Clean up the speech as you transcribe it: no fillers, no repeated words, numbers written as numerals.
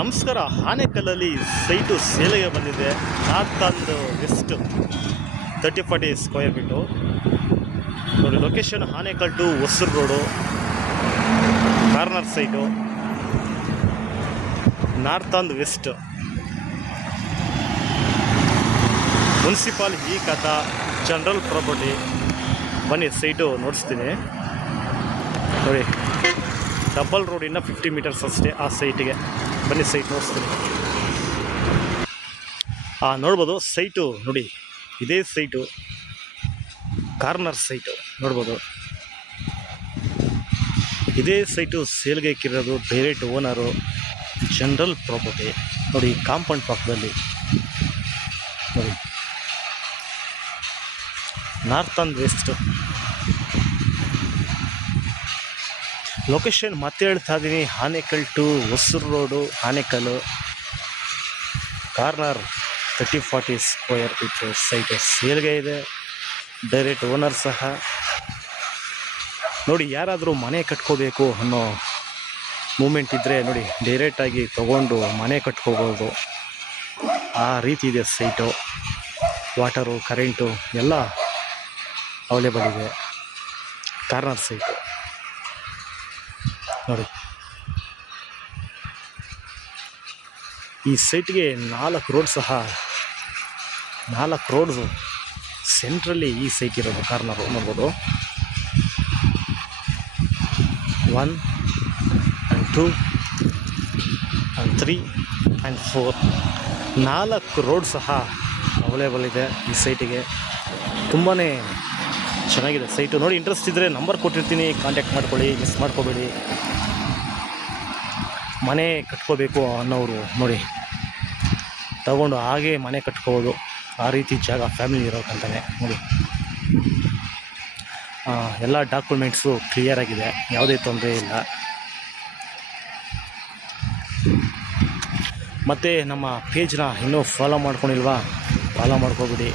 ನಮಸ್ಕಾರ. ಆನೇಕಲ್ಲಲ್ಲಿ ಸೈಟು ಸೇಲೆಗೆ ಬಂದಿದೆ. ನಾರ್ತಂದು ವೆಸ್ಟ್ 30-40 ಸ್ಕ್ವೇರ್ ಫೀಟು ನೋಡಿ. Location Anekal to Hosur road, corner site, north and west, municipal E khata, general property. ಬನ್ನಿ site ನೋಡಿಸ್ತೀನಿ ನೋಡಿ. ಡಬಲ್ ರೋಡಿಂದ 50 ಮೀಟರ್ಸ್ ಅಷ್ಟೇ ಆ ಸೈಟಿಗೆ. ಬನ್ನಿ ಸೈಟ್ ನೋಡಿಸ್ತೀನಿ. ನೋಡ್ಬೋದು ಸೈಟು ನೋಡಿ. ಇದೇ ಸೈಟು ಕಾರ್ನರ್ ಸೈಟು ನೋಡ್ಬೋದು. ಇದೇ ಸೈಟು ಸೇಲ್ಗೆ ಇಕ್ಕಿರೋದು. ಡೈರೆಕ್ಟ್ ಓನರು, ಜನರಲ್ ಪ್ರಾಪರ್ಟಿ ನೋಡಿ. ಕಾಂಪೌಂಡ್ ಪಕ್ಕದಲ್ಲಿ ನೋಡಿ. ನಾರ್ತನ್ ವೆಸ್ಟ್ ಲೊಕೇಶನ್ ಮತ್ತೆ ಹೇಳ್ತಾ ಇದ್ದೀನಿ. Anekal to Hosur road, Anekal, corner 30-40 square feet site ಸೇಲ್ಗೆ ಇದೆ. ಡೈರೆಕ್ಟ್ ಓನರ್ ಸಹ ನೋಡಿ. ಯಾರಾದರೂ ಮನೆ ಕಟ್ಕೋಬೇಕು ಅನ್ನೋ ಮೂಮೆಂಟ್ ಇದ್ದರೆ ನೋಡಿ, ಡೈರೆಕ್ಟಾಗಿ ತೊಗೊಂಡು ಮನೆ ಕಟ್ಕೋಬೋದು. ಆ ರೀತಿ ಇದೆ ಸೈಟು. ವಾಟರು, ಕರೆಂಟು ಎಲ್ಲ ಅವೈಲೇಬಲ್ ಇದೆ. ಕಾರ್ನರ್ ಸೈಟು ನೋಡಿ. ಈ ಸೈಟ್ಗೆ 4 ರೋಡ್ ಸಹ, 4 ರೋಡ್ಸು ಸೆಂಟ್ರಲ್ಲಿ ಈ ಸೈಟ್ ಇರೋದು. ಕಾರ್ನರು ನೋಡ್ಬೋದು. 1 and 2 and 3 and 4 4 ರೋಡ್ ಸಹ ಅವೈಲೇಬಲ್ ಇದೆ ಈ ಸೈಟಿಗೆ. ತುಂಬಾ ಚೆನ್ನಾಗಿದೆ ಸೈಟು ನೋಡಿ. ಇಂಟ್ರೆಸ್ಟ್ ಇದ್ದರೆ ನಂಬರ್ ಕೊಟ್ಟಿರ್ತೀನಿ, ಕಾಂಟ್ಯಾಕ್ಟ್ ಮಾಡ್ಕೊಳ್ಳಿ, ಮಿಸ್ ಮಾಡ್ಕೋಬೇಡಿ. ಮನೆ ಕಟ್ಕೋಬೇಕು ಅನ್ನೋರು ನೋಡಿ, ತಗೊಂಡು ಹಾಗೆ ಮನೆ ಕಟ್ಕೋಬೋದು. ಆ ರೀತಿ ಜಾಗ ಫ್ಯಾಮಿಲಿ ಇರೋಕ್ಕಂತಾನೆ ನೋಡಿ. ಎಲ್ಲ ಡಾಕ್ಯುಮೆಂಟ್ಸು ಕ್ಲಿಯರ್ ಆಗಿದೆ, ಯಾವುದೇ ತೊಂದರೆ ಇಲ್ಲ. ಮತ್ತು ನಮ್ಮ ಪೇಜ್ನ ಇನ್ನೂ ಫಾಲೋ ಮಾಡ್ಕೊಂಡಿಲ್ವಾ, ಫಾಲೋ ಮಾಡ್ಕೋಬಿಡಿ.